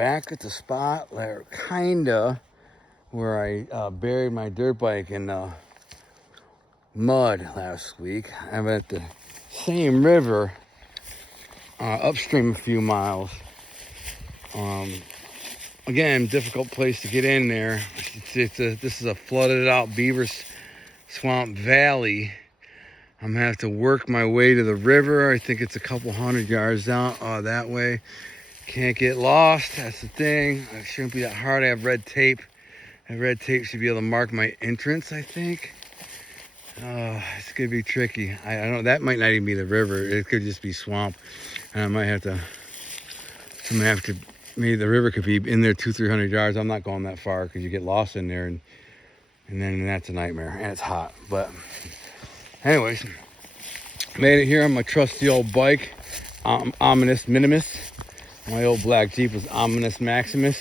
back at the spot where I buried my dirt bike in mud last week. I'm at the same river upstream a few miles. Again, difficult place to get in there. This is a flooded out beaver swamp valley. I'm gonna have to work my way to the river. I think it's a couple hundred yards out that way. Can't get lost, that's the thing. It shouldn't be that hard. I have red tape. And red tape should be able to mark my entrance, I think. It's gonna be tricky. I don't know, that might not even be the river. It could just be swamp. And I might have to, maybe the river could be in there 200-300 yards. I'm not going that far because you get lost in there and then that's a nightmare and it's hot. But anyways, made it here on my trusty old bike, Ominous Minimus. My old black Jeep was Ominous Maximus.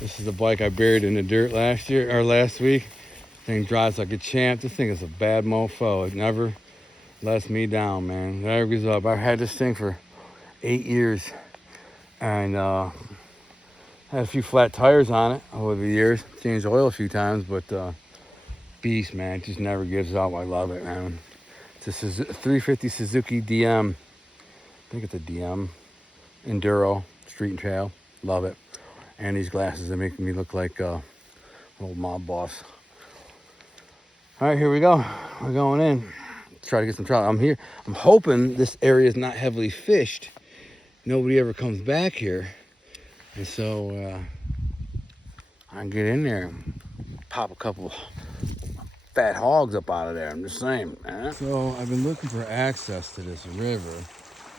This is the bike I buried in the dirt last week. Thing drives like a champ. This thing is a bad mofo. It never lets me down, man. It never gives up. I've had this thing for 8 years and had a few flat tires on it over the years. Changed oil a few times, but beast, man. It just never gives up. I love it, man. This is a 350 Suzuki DM. I think it's a DM. Enduro, street and trail. Love it. And these glasses are making me look like an old mob boss. All right, here we go. We're going in. Let's try to get some trout. I'm here. I'm hoping this area is not heavily fished. Nobody ever comes back here. And so I can get in there and pop a couple fat hogs up out of there. I'm just saying, man. So I've been looking for access to this river.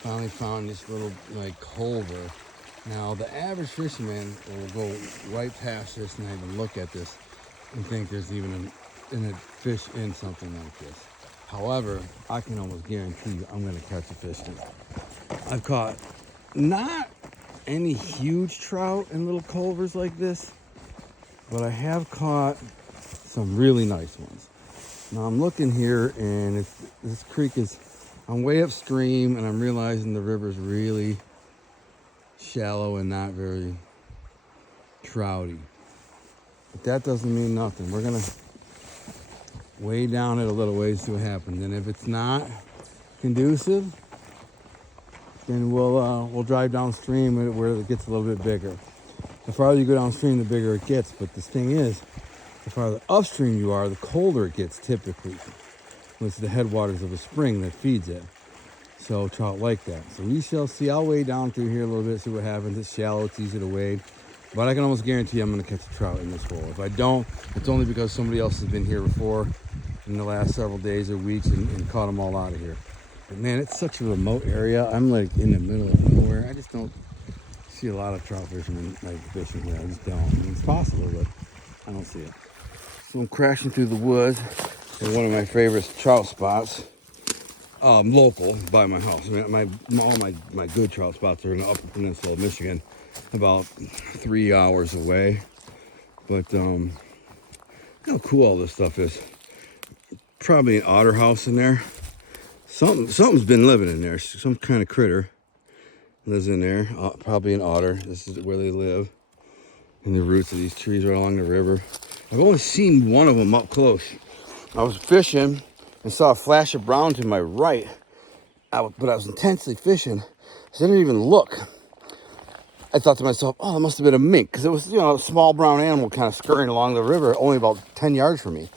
Finally found this little like culvert. Now the average fisherman will go right past this and not even look at this and think there's even a fish in something like this. However, I can almost guarantee you I'm gonna catch a fish in it. I've caught not any huge trout in little culverts like this, but I have caught some really nice ones. Now I'm looking here and this creek is, I'm way upstream and I'm realizing the river's really shallow and not very trouty. But that doesn't mean nothing. We're gonna way down it a little ways, see what happens. And if it's not conducive, then we'll drive downstream where it gets a little bit bigger. The farther you go downstream, the bigger it gets. But the thing is, the farther upstream you are, the colder it gets typically. It's the headwaters of a spring that feeds it. So trout like that. So we shall see. I'll wade down through here a little bit, see what happens. It's shallow, it's easy to wade. But I can almost guarantee I'm gonna catch a trout in this hole. If I don't, it's only because somebody else has been here before in the last several days or weeks and caught them all out of here. But man, it's such a remote area. I'm like in the middle of nowhere. I just don't see a lot of trout fishermen like fishing here. I just don't. I mean, it's possible, but I don't see it. So I'm crashing through the woods in one of my favorite trout spots. Local by my house. I mean, all my good trout spots are in the Upper Peninsula of Michigan, about 3 hours away. But look how cool all this stuff is. Probably an otter house in there. Something's been living in there. Some kind of critter lives in there. Probably an otter. This is where they live. In the roots of these trees right along the river. I've only seen one of them up close. I was fishing and saw a flash of brown to my right, but I was intensely fishing, so I didn't even look. I thought to myself, oh, it must have been a mink, because it was, a small brown animal kind of scurrying along the river, only about 10 yards from me.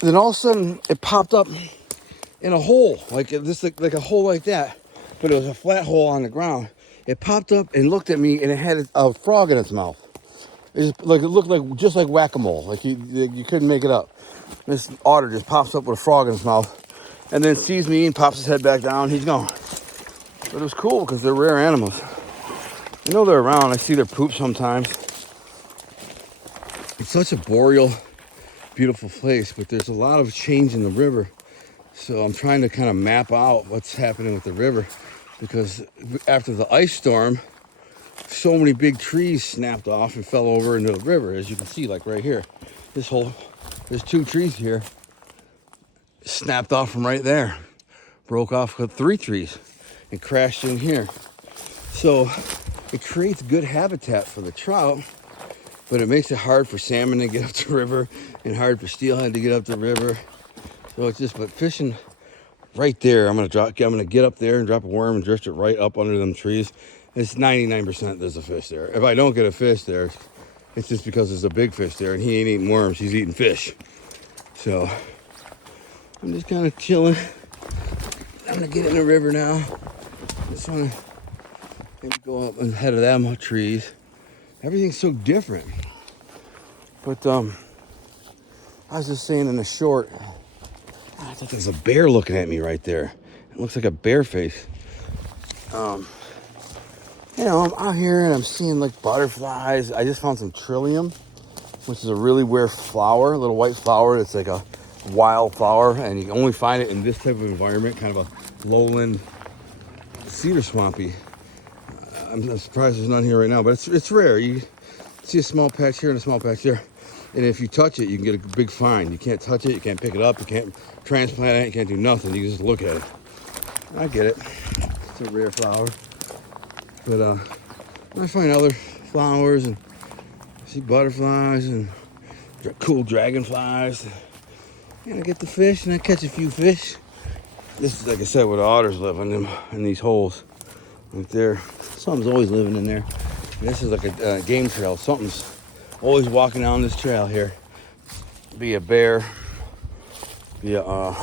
And then all of a sudden, it popped up in a hole, like a hole like that, but it was a flat hole on the ground. It popped up and looked at me, and it had a frog in its mouth. It looked like just like whack-a-mole, like you couldn't make it up. This otter just pops up with a frog in his mouth and then sees me and pops his head back down. He's gone. But it was cool because they're rare animals. I know they're around. I see their poop sometimes. It's such a boreal, beautiful place, but there's a lot of change in the river. So I'm trying to kind of map out what's happening with the river, because after the ice storm, so many big trees snapped off and fell over into the river, as you can see, like right here. There's 2 trees here, snapped off from right there, broke off with 3 trees and crashed in here. So it creates good habitat for the trout, but it makes it hard for salmon to get up the river and hard for steelhead to get up the river. So it's just, but fishing right there, I'm gonna get up there and drop a worm and drift it right up under them trees. It's 99% there's a fish there. If I don't get a fish there, it's just because there's a big fish there and he ain't eating worms, he's eating fish. So I'm just kind of chilling. I'm gonna get in the river now. Just wanna maybe go up ahead of them trees. Everything's so different. But I was just saying in the short, I thought there was a bear looking at me right there. It looks like a bear face. You know, I'm out here and I'm seeing like butterflies. I just found some trillium, which is a really rare flower, a little white flower. It's like a wild flower, and you can only find it in this type of environment, kind of a lowland cedar swampy. I'm surprised there's none here right now, but it's rare. You see a small patch here and a small patch there. And if you touch it, you can get a big fine. You can't touch it, you can't pick it up, you can't transplant it, you can't do nothing. You can just look at it. I get it. It's a rare flower. But I find other flowers and see butterflies and cool dragonflies. And I get the fish and I catch a few fish. This is, like I said, where the otters live in these holes. Right there. Something's always living in there. And this is like a game trail. Something's always walking down this trail here. Be a bear, be a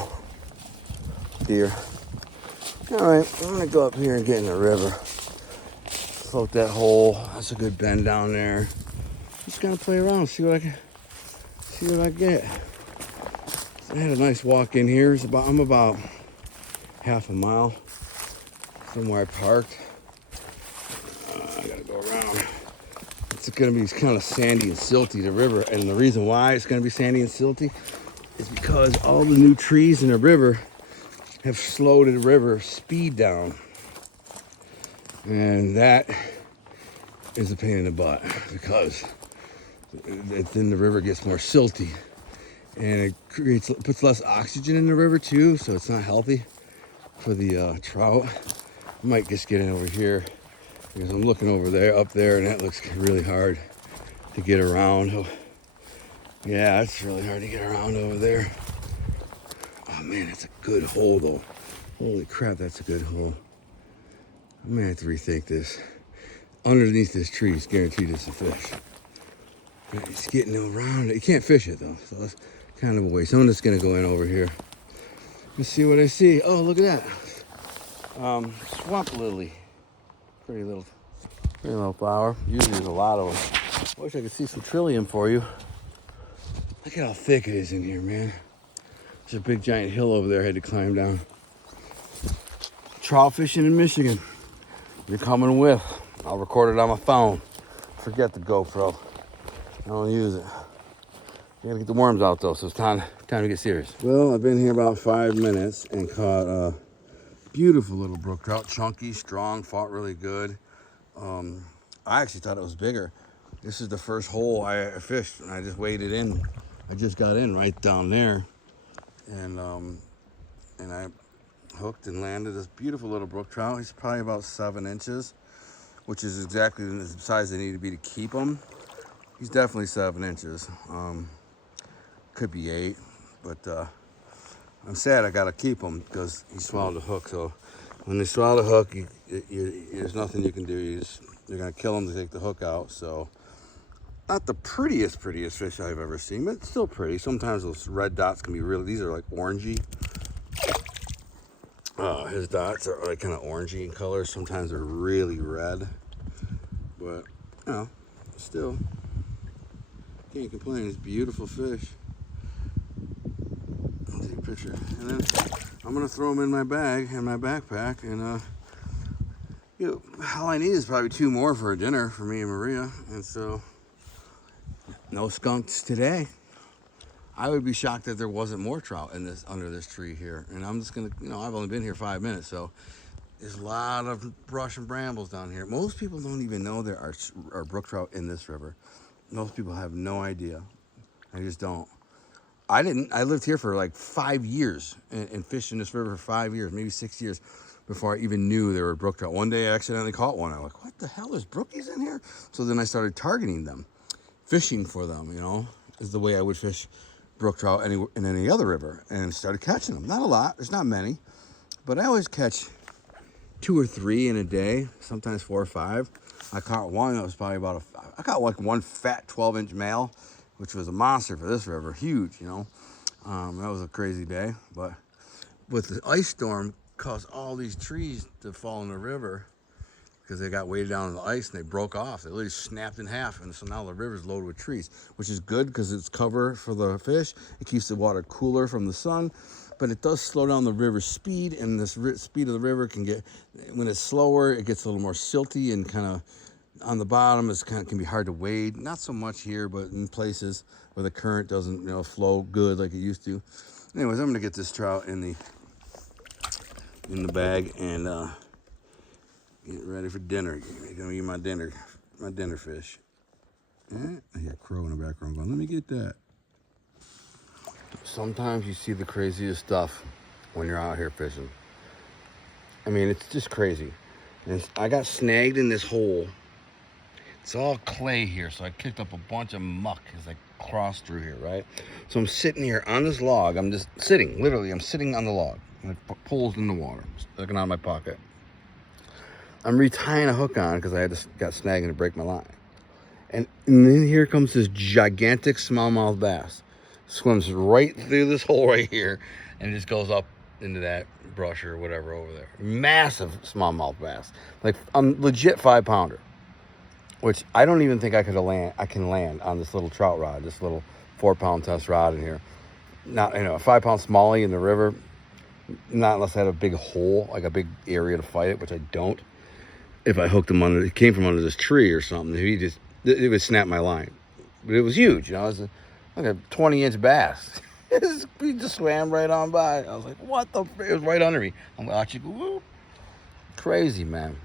deer. All right, I'm gonna go up here and get in the river. Float that hole. That's a good bend down there. Just gonna play around, see what I get. I had a nice walk in here. I'm about half a mile from where I parked. I gotta go around. It's gonna be kind of sandy and silty, the river. And the reason why it's gonna be sandy and silty is because all the new trees in the river have slowed the river speed down. And that is a pain in the butt because then the river gets more silty. And it puts less oxygen in the river too, so it's not healthy for the trout. I might just get in over here because I'm looking over there, up there, and that looks really hard to get around. Oh, yeah, it's really hard to get around over there. Oh man, that's a good hole though. Holy crap, that's a good hole. I may have to rethink this. Underneath this tree is guaranteed there's a fish. It's getting around it. You can't fish it though, so that's kind of a waste. I'm just gonna go in over here. Let's see what I see. Oh, look at that. Swamp lily. Pretty little flower. Usually there's a lot of them. I wish I could see some trillium for you. Look at how thick it is in here, man. There's a big giant hill over there I had to climb down. Trout fishing in Michigan. You're coming with. I'll record it on my phone. Forget the GoPro. I don't use it. I gotta get the worms out though, so it's time to get serious. Well, I've been here about 5 minutes and caught a beautiful little brook trout. Chunky, strong, fought really good. I actually thought it was bigger. This is the first hole I fished, and I just waded in. I just got in right down there, and I hooked and landed this beautiful little brook trout. He's probably about 7 inches, which is exactly the size they need to be to keep him. He's definitely 7 inches. Could be 8, but I'm sad I gotta keep him because he swallowed the hook. So when they swallow the hook, there's nothing you can do. You're gonna kill him to take the hook out. So not the prettiest fish I've ever seen, but it's still pretty. Sometimes those red dots can be really, these are like orangey. His dots are like kind of orangey in color. Sometimes they're really red, but you know, still can't complain. It's a beautiful fish. I'll take a picture, and then I'm gonna throw them in my bag and my backpack, and you know, all I need is probably 2 more for a dinner for me and Maria, and so no skunks today. I would be shocked that there wasn't more trout in this under this tree here. And I'm just gonna, you know, I've only been here 5 minutes, so there's a lot of brush and brambles down here. Most people don't even know there are brook trout in this river. Most people have no idea. I just don't. I didn't. I lived here for like 5 years and fished in this river for 5 years, maybe 6 years, before I even knew there were brook trout. One day I accidentally caught one. I'm like, what the hell, there's brookies in here? So then I started targeting them, fishing for them, you know, is the way I would fish brook trout in any other river, and started catching them. Not a lot, there's not many, but I always catch 2 or 3 in a day, sometimes 4 or 5. I caught one that was probably about I caught like one fat 12-inch male, which was a monster for this river, huge, you know. That was a crazy day, but with the ice storm caused all these trees to fall in the river because they got weighted down in the ice and they broke off. They literally snapped in half, and so now the river's loaded with trees, which is good because it's cover for the fish. It keeps the water cooler from the sun, but it does slow down the river's speed, and this speed of the river can get, when it's slower, it gets a little more silty and kind of on the bottom is can be hard to wade. Not so much here, but in places where the current doesn't, you know, flow good like it used to. Anyways, I'm gonna get this trout in the bag and get ready for dinner. I'm gonna eat my dinner fish. I hear a crow in the background going, let me get that. Sometimes you see the craziest stuff when you're out here fishing. I mean, it's just crazy. And I got snagged in this hole. It's all clay here, so I kicked up a bunch of muck as I crossed through here, right? So I'm sitting here on this log. I'm just sitting, literally, I'm sitting on the log. My pole's in the water, sticking out of my pocket. I'm retying a hook on because I got snagged to break my line. And then here comes this gigantic smallmouth bass. Swims right through this hole right here and just goes up into that brush or whatever over there. Massive smallmouth bass. Like, I'm legit 5-pounder. Which I don't even think I can land on this little trout rod, this little 4-pound test rod in here. Not, you know, a 5-pound smallie in the river, not unless I had a big hole, like a big area to fight it, which I don't. If I hooked him under, it came from under this tree or something, it would snap my line. But it was huge, you know, it was like a 20-inch bass. He just swam right on by. I was like, what the, it was right under me. I'm watching, whoop. Crazy, man.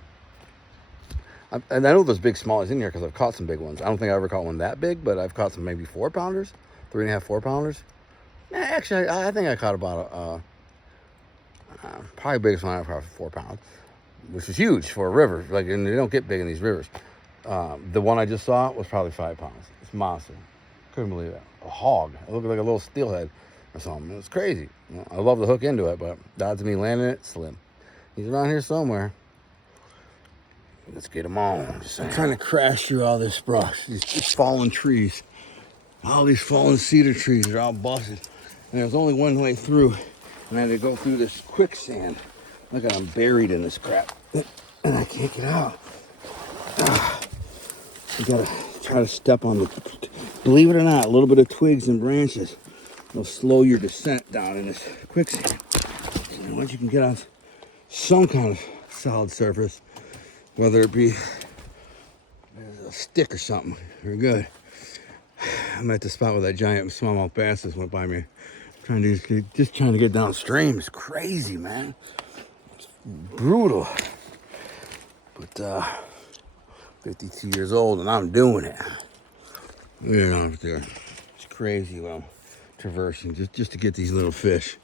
And I know there's big smallies in here because I've caught some big ones. I don't think I ever caught one that big, but I've caught some maybe 4-pounders, 3.5, 4-pounders. Actually, I think I caught about probably biggest one I've caught 4 pounds, which is huge for a river. Like, and they don't get big in these rivers. The one I just saw was probably 5 pounds. It's monster. Couldn't believe it. A hog. It looked like a little steelhead or something. It was crazy. You know, I love the hook into it, but the odds of me landing it, slim. He's around here somewhere. Let's get him on. I'm trying to crash through all this brush, these fallen trees. All these fallen cedar trees are all busted. And there's only one way through. And I had to go through this quicksand. Look at, I'm buried in this crap. And I can't get out. You gotta try to step on the, believe it or not, a little bit of twigs and branches will slow your descent down in this quicksand. And once you can get on some kind of solid surface, whether it be a stick or something, we're good. I'm at the spot where that giant smallmouth bass just went by me. Just trying to get downstream. It's crazy, man. It's brutal. But 52 years old and I'm doing it. You know, there. It's crazy what I'm traversing just to get these little fish.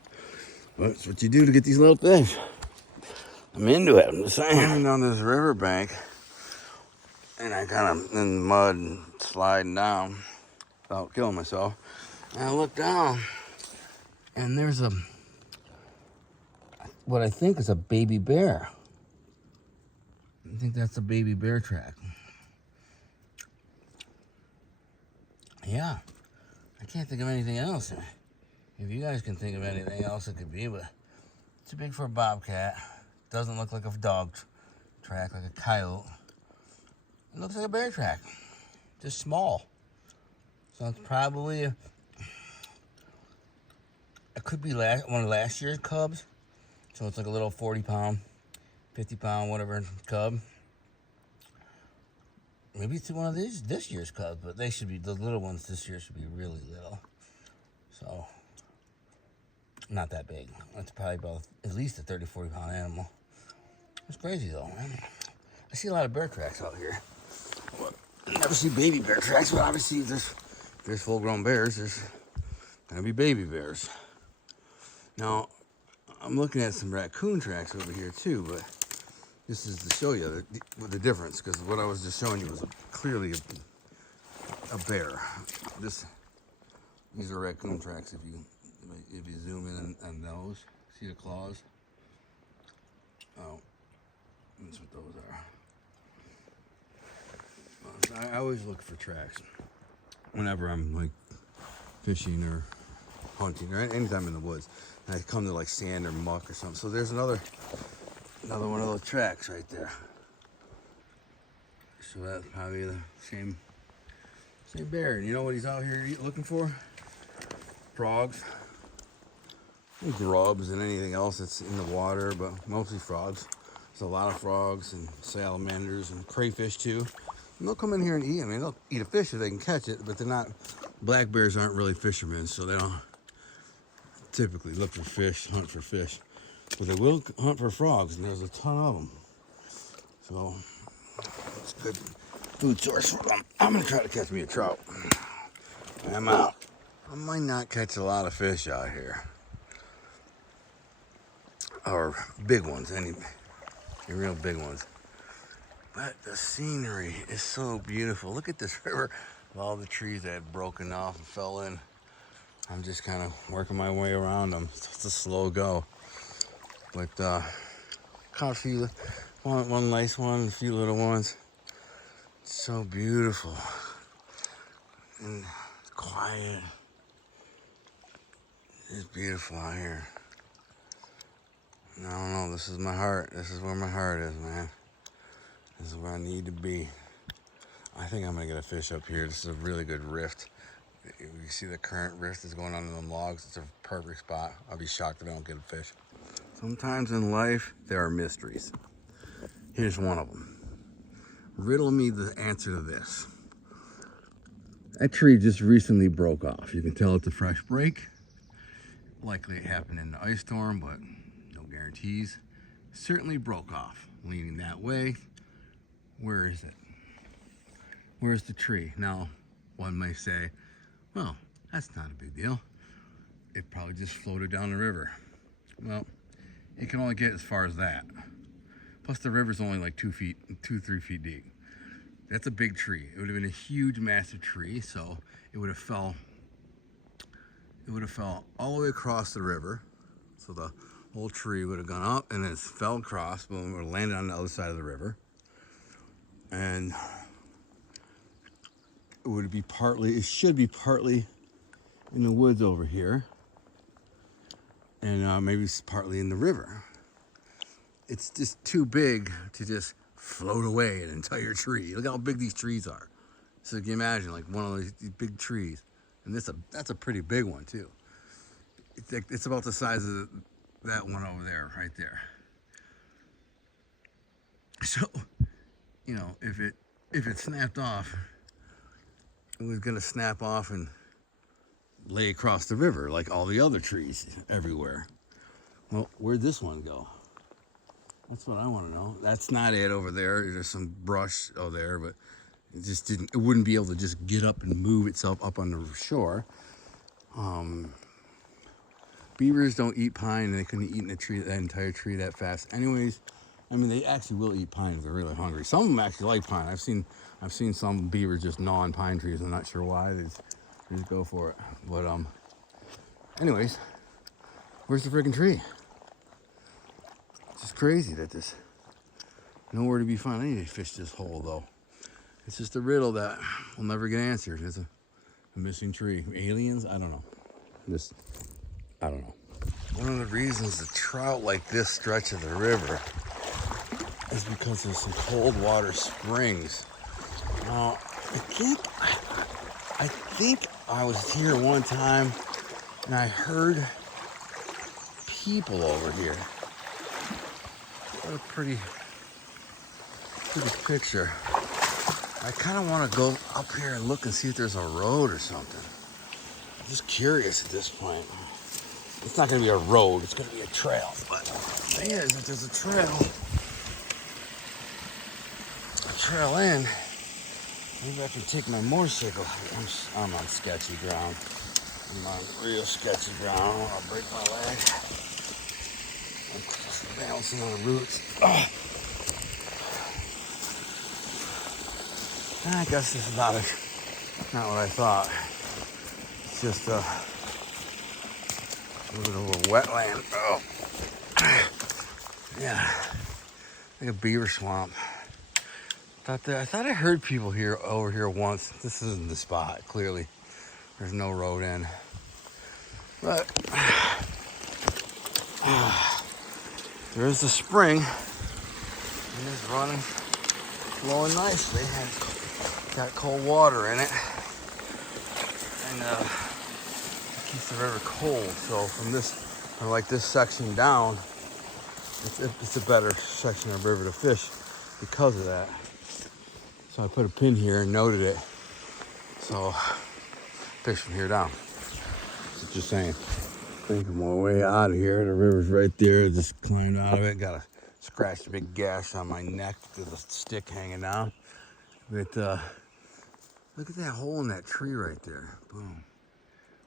But it's what you do to get these little fish. I'm into it, I'm just saying. I'm down this riverbank, and I kind of in the mud and sliding down without killing myself. And I look down, and there's what I think is a baby bear. I think that's a baby bear track. Yeah, I can't think of anything else. If you guys can think of anything else it could be, but it's too big for a bobcat. Doesn't look like a dog track, like a coyote. It looks like a bear track, just small. So it's probably it could be one of last year's cubs. So it's like a little 40-pound, 50-pound, whatever cub. Maybe it's one of this year's cubs, but they should be, the little ones this year should be really little. So not that big. That's probably about at least a 30, 40-pound animal. It's crazy though, man. I see a lot of bear tracks out here. Well, I never see baby bear tracks, but obviously there's full-grown bears. There's Gonna be baby bears. Now, I'm looking at some raccoon tracks over here too, but this is to show you the difference, because what I was just showing you was clearly a bear. These are raccoon tracks. If you zoom in on those, see the claws? Oh, that's what those are. So I always look for tracks whenever I'm like fishing or hunting or anytime in the woods. And I come to like sand or muck or something. So there's another one of those tracks right there. So that's probably the same bear. And you know what he's out here looking for? Frogs, and grubs, and anything else that's in the water, but mostly frogs. There's a lot of frogs and salamanders and crayfish too. And they'll come in here and eat. I mean, they'll eat a fish if they can catch it, but they're not. Black bears aren't really fishermen, so they don't typically look for fish, hunt for fish. But they will hunt for frogs, and there's a ton of them. So it's a good food source for them. I'm gonna try to catch me a trout. I'm out. I might not catch a lot of fish out here, or big ones, any real big ones. But the scenery is so beautiful. Look at this river with all the trees that had broken off and fell in. I'm just kind of working my way around them. It's a slow go, but caught a few, one nice one, a few little ones. It's so beautiful and quiet. It's beautiful out here. I don't know, this is my heart. This is where my heart is, man. This is where I need to be. I think I'm gonna get a fish up here. This is a really good rift. You see the current rift is going on in them logs. It's a perfect spot. I'll be shocked if I don't get a fish. Sometimes in life, there are mysteries. Here's one of them. Riddle me the answer to this. That tree just recently broke off. You can tell it's a fresh break. Likely it happened in the ice storm, but no guarantees. Certainly broke off, leaning that way. Where is it? Where's the tree? Now, one may say, well, that's not a big deal. It probably just floated down the river. Well, it can only get as far as that. Plus the river's only like 3 feet deep. That's a big tree. It would have been a huge, massive tree, so it would have fell all the way across the river. So the whole tree would have gone up and it fell across, but it would have landed on the other side of the river. And it should be partly in the woods over here. And maybe it's partly in the river. It's just too big to just float away an entire tree. Look how big these trees are. So you can imagine like one of these big trees. And that's a pretty big one too. It's about the size of that one over there, right there. So, you know, if it snapped off, it was gonna snap off and lay across the river like all the other trees everywhere. Well, where'd this one go? That's what I want to know. That's not it over there. There's some brush over there, but it wouldn't be able to just get up and move itself up on the shore. Beavers don't eat pine, and they couldn't eat that entire tree that fast. Anyways, I mean, they actually will eat pine if they're really hungry. Some of them actually like pine. I've seen some beavers just gnaw on pine trees. I'm not sure why. They just go for it. But anyways, where's the freaking tree? It's just crazy that there's nowhere to be found. I need to fish this hole though. It's just a riddle that will never get answered. It's a missing tree. Aliens? I don't know. I don't know. One of the reasons the trout like this stretch of the river is because there's some cold water springs. Now, I think I was here one time and I heard people over here. What a pretty picture. I kind of want to go up here and look and see if there's a road or something. I'm just curious at this point. It's not going to be a road, it's going to be a trail. But the thing is, if there's a trail in, maybe I can take my motorcycle. I'm on sketchy ground. I'm on real sketchy ground. I'll break my leg. I'm just bouncing on the roots. Oh. I guess this is not what I thought. It's just a little wetland. Oh, yeah, like a beaver swamp. I thought I heard people over here once. This isn't the spot. Clearly, there's no road in. But there's the spring, and it's running, flowing nicely. It's got cold water in it, and it keeps the river cold. So from this section down, it's a better section of river to fish because of that. So I put a pin here and noted it. So fish from here down. So just saying. I think I'm on my way out of here. The river's right there. Just climbed out of it. Got a scratched a big gash on my neck with a stick hanging down. But look at that hole in that tree right there. Boom.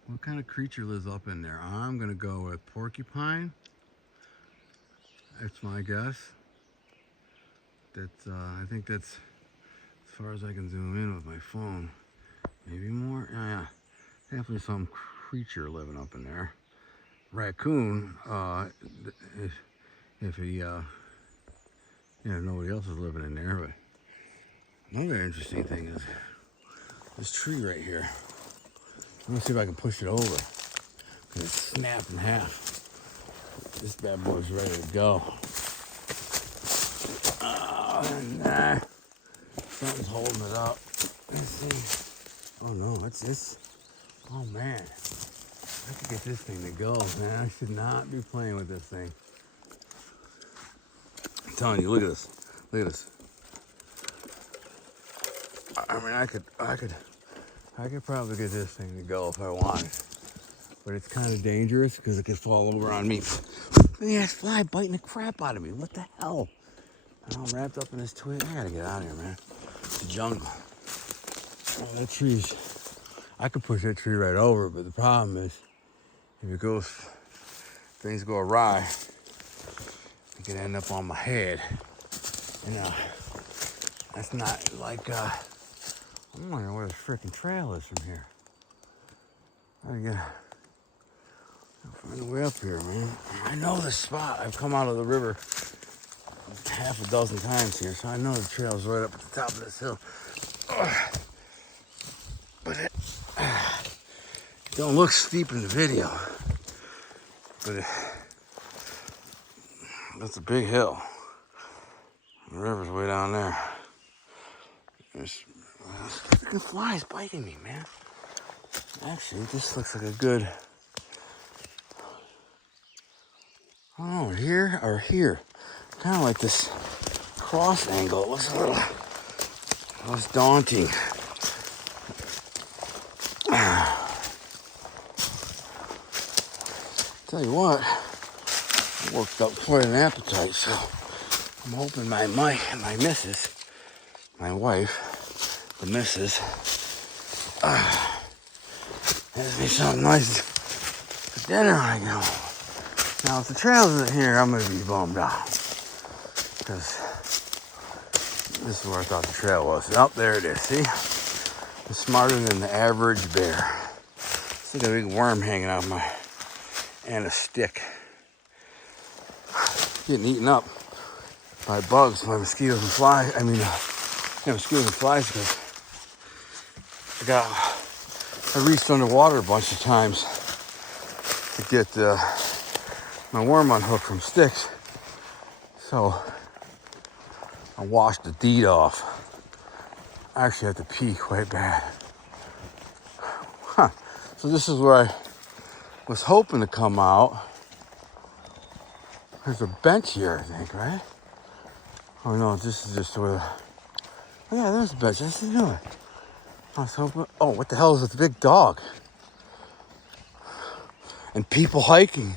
What kind of creature lives up in there? I'm gonna go with porcupine. That's my guess. I think that's as far as I can zoom in with my phone. Maybe more. Yeah. Definitely some creature living up in there. Raccoon, if he, nobody else is living in there. But another interesting thing is this tree right here. I'm gonna see if I can push it over. Cause it's snapped in half. This bad boy's ready to go. Nah, something's holding it up. Let's see. Oh no, it's this. Oh man. I could get this thing to go, man. I should not be playing with this thing. I'm telling you, look at this. Look at this. I mean, I could probably get this thing to go if I wanted. But it's kind of dangerous because it could fall over on me. Man, that fly biting the crap out of me. What the hell? I'm all wrapped up in this twig. I gotta get out of here, man. It's the jungle. Oh, that tree's... I could push that tree right over, but the problem is, if things go awry, it could end up on my head. That's not like, I'm wondering where this freaking trail is from here. I'll find a way up here, man. I know this spot. I've come out of the river half a dozen times here, so I know the trail's right up at the top of this hill. But it don't look steep in the video. But that's a big hill. The river's way down there. There's freaking flies biting me, man. Actually, this looks like a good... Oh, here or here. Kind of like this cross angle. It looks a little daunting. Tell you what, I worked up quite an appetite, so I'm hoping my missus, my wife, the missus, has me something nice for dinner when I get home. Now, if the trail isn't here, I'm gonna be bummed out, because this is where I thought the trail was. Oh, there it is. See, I'm smarter than the average bear. It's like a big worm hanging out of my. And a stick. Getting eaten up by bugs, by mosquitoes and flies. Mosquitoes and flies, because I reached underwater a bunch of times to get my worm unhooked from sticks. So I washed the deed off. I actually had to pee quite bad. So this is where I was hoping to come out. There's a bench here, I think, right? Oh no, this is just where... Oh yeah, there's a bench. I didn't know it. I was hoping... Oh, what the hell is with the big dog? And people hiking.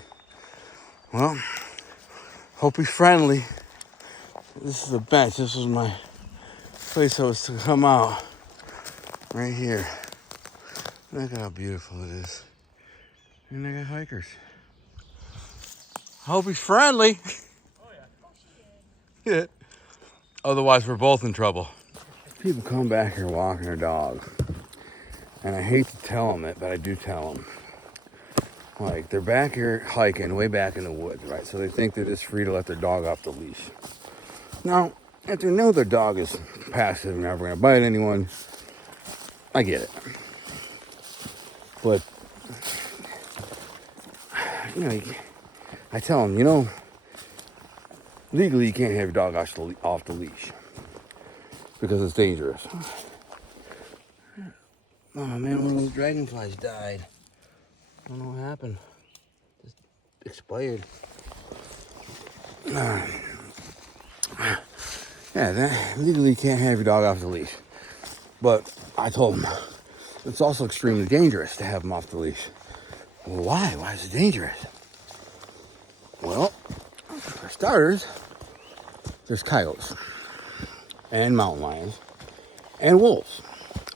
Well, hope he's friendly. This is a bench. This was my place I was to come out. Right here. Look at how beautiful it is. And I got hikers. I hope he's friendly. Oh yeah. Yeah. Otherwise, we're both in trouble. People come back here walking their dog. And I hate to tell them it, but I do tell them. Like, they're back here hiking, way back in the woods, right? So they think they're just free to let their dog off the leash. Now, if they know their dog is passive and never going to bite anyone, I get it. But, you know, I tell them, you know, legally you can't have your dog off the leash because it's dangerous. Oh man, one of those dragonflies died. I don't know what happened. Just expired. Yeah, legally you can't have your dog off the leash. But I told them it's also extremely dangerous to have them off the leash. Well, why? Why is it dangerous? Well, for starters, there's coyotes and mountain lions and wolves,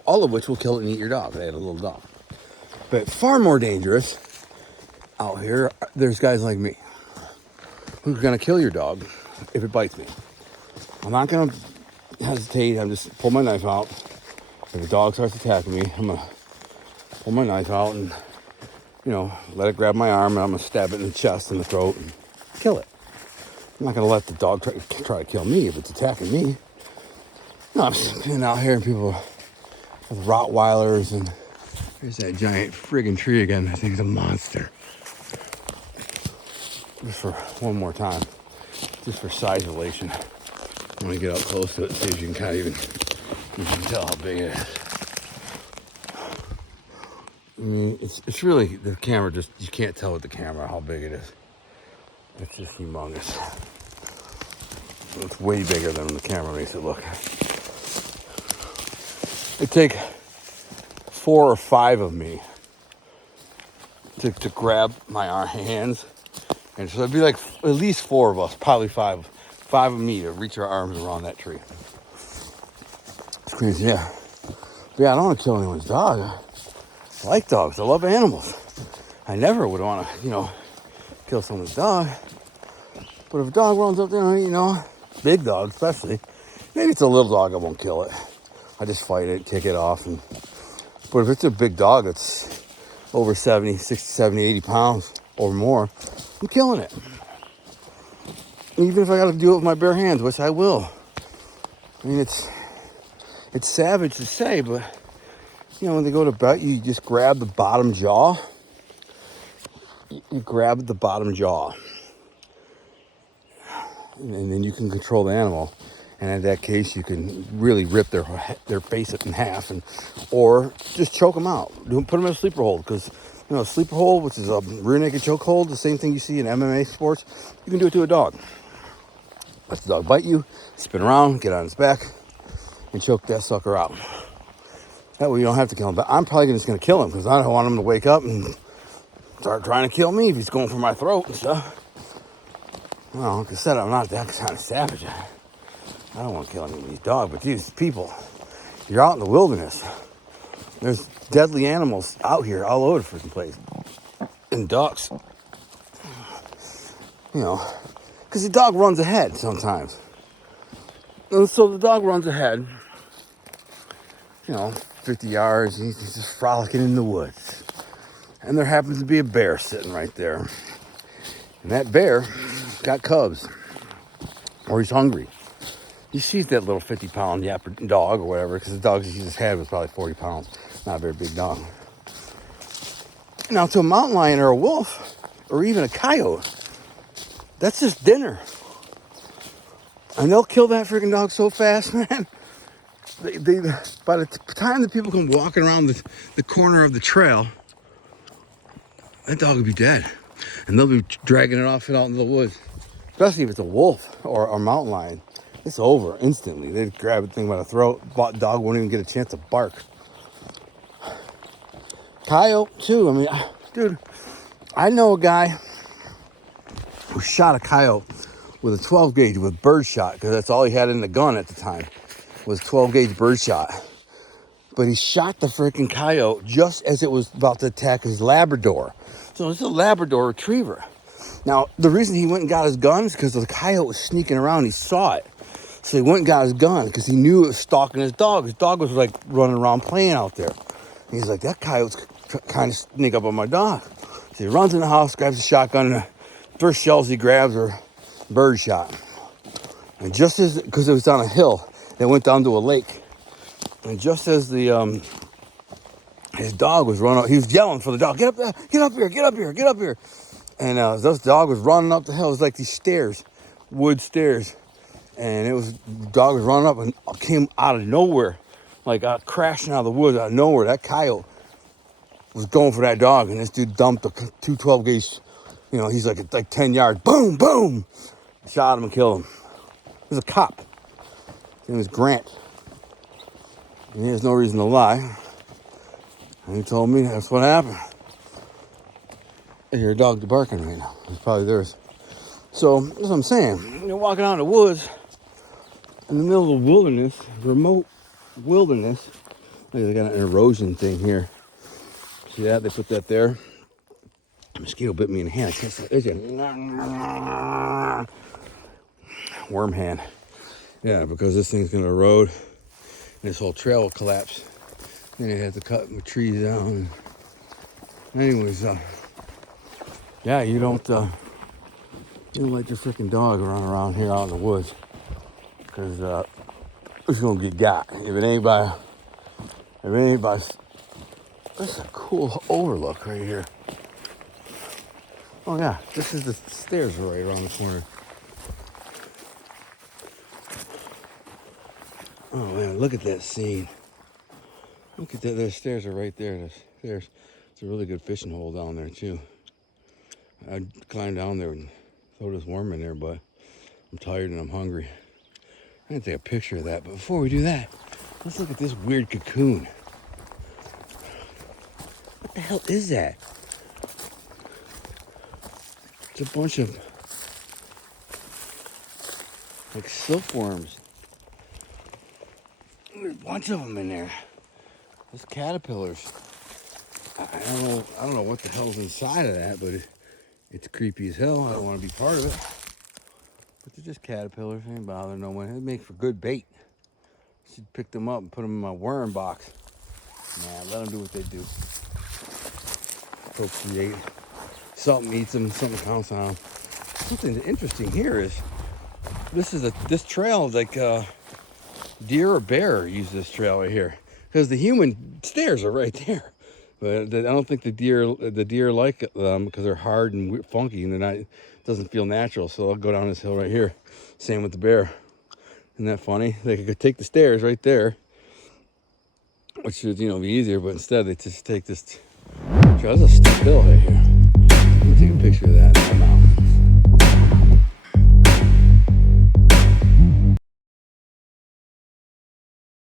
all of which will kill and eat your dog. They had a little dog. But far more dangerous out here, there's guys like me who's gonna kill your dog if it bites me. I'm not gonna hesitate. I'm just pull my knife out. If the dog starts attacking me, I'm gonna pull my knife out and, you know, let it grab my arm, and I'm gonna stab it in the chest and the throat and kill it. I'm not gonna let the dog try to kill me if it's attacking me. No, I'm just being out here and people with Rottweilers, and there's that giant friggin' tree again. I think it's a monster. Just for one more time, just for size relation. I'm gonna get up close to it, see if you can kind of you can tell how big it is. I mean, it's really, the camera just, you can't tell with the camera how big it is. It's just humongous. It's way bigger than the camera makes it look. It'd take 4 or 5 of me to grab my hands. And so it'd be like at least 4 of us, probably 5 of me to reach our arms around that tree. It's crazy, yeah. But yeah, I don't want to kill anyone's dog. I like dogs. I love animals. I never would want to, you know, kill someone's dog. But if a dog runs up there, you know, big dog especially, maybe it's a little dog, I won't kill it. I just fight it, kick it off. But if it's a big dog that's over 60, 70, 80 pounds or more, I'm killing it. Even if I got to do it with my bare hands, which I will. I mean, it's savage to say, but, you know, when they go to bite you, just grab the bottom jaw. You grab the bottom jaw. And then you can control the animal. And in that case, you can really rip their face in half, or just choke them out. Put them in a sleeper hold, because, you know, a sleeper hold, which is a rear naked choke hold, the same thing you see in MMA sports, you can do it to a dog. Let the dog bite you, spin around, get on its back, and choke that sucker out. That way you don't have to kill him. But I'm probably just going to kill him, because I don't want him to wake up and start trying to kill me if he's going for my throat and stuff. Well, like I said, I'm not that kind of savage. I don't want to kill anybody's dog, but these people, you're out in the wilderness. There's deadly animals out here all over the freaking place. And ducks. You know, because the dog runs ahead sometimes. And so the dog runs ahead, you know, 50 yards, and he's just frolicking in the woods. And there happens to be a bear sitting right there. And that bear got cubs. Or he's hungry. He sees that little 50-pound yapper dog or whatever, because the dog he just had was probably 40 pounds. Not a very big dog. Now, to a mountain lion or a wolf, or even a coyote, that's just dinner. And they'll kill that freaking dog so fast, man. They by the time that people come walking around the corner of the trail, that dog will be dead. And they'll be dragging it off and out into the woods. Especially if it's a wolf or a mountain lion. It's over instantly. They'd grab the thing by the throat. Dog won't even get a chance to bark. Coyote, too. I mean, dude, I know a guy who shot a coyote with a 12 gauge with bird shot, because that's all he had in the gun at the time was 12 gauge bird shot. But he shot the freaking coyote just as it was about to attack his Labrador. So So it's a Labrador Retriever. Now, the reason he went and got his gun is because the coyote was sneaking around. He saw it. So he went and got his gun because he knew it was stalking his dog. His dog was like running around playing out there. And he's like, that coyote's kind of sneak up on my dog. So he runs in the house, grabs a shotgun, and the first shells he grabs are bird shot. And just as, because it was on a hill, it went down to a lake. And just as the his dog was running up, he was yelling for the dog, get up there, get up here, get up here, get up here. And this dog was running up the hill. It was like these stairs, wood stairs. And dog was running up and came out of nowhere, like crashing out of the woods out of nowhere. That coyote was going for that dog, and this dude dumped a 212 gauge. You know, he's like 10 yards. Boom, boom, shot him and killed him. He was a cop. His name was Grant. And he has no reason to lie. And he told me that's what happened. I hear a dog barking right now. It's probably theirs. So that's what I'm saying. You're walking out in the woods, in the middle of the wilderness, remote wilderness. Look, they got an erosion thing here. See that? They put that there. A mosquito bit me in the hand. I can't see. There's a worm hand. Yeah, because this thing's gonna erode, and this whole trail will collapse. Then they have to cut the trees down. Anyways, yeah, you don't let your freaking dog run around here out in the woods, because it's gonna get got. If it ain't by, this is a cool overlook right here. Oh yeah, this is the stairs right around the corner. Oh man, look at that scene. Look at that, the stairs are right there. The stairs. It's a really good fishing hole down there too. I'd climb down there and throw this worm in there, but I'm tired and I'm hungry. I'm gonna take a picture of that, but before we do that, let's look at this weird cocoon. What the hell is that? It's a bunch of like silkworms. There's a bunch of them in there. There's caterpillars. I don't know what the hell's inside of that, but it's creepy as hell. I don't want to be part of it. But they're just caterpillars. They ain't bother no one. They make for good bait. Should pick them up and put them in my worm box. Nah, let them do what they do. Procreate. Something eats them, something counts on them. Something interesting here is this trail is like deer or bear use this trail right here, because the human stairs are right there. But I don't think the deer like them because they're hard and funky and it doesn't feel natural. So I'll go down this hill right here. Same with the bear. Isn't that funny? They could take the stairs right there, which should be easier, but instead they just take this. There's a steep hill right here. Let me take a picture of that in my mouth.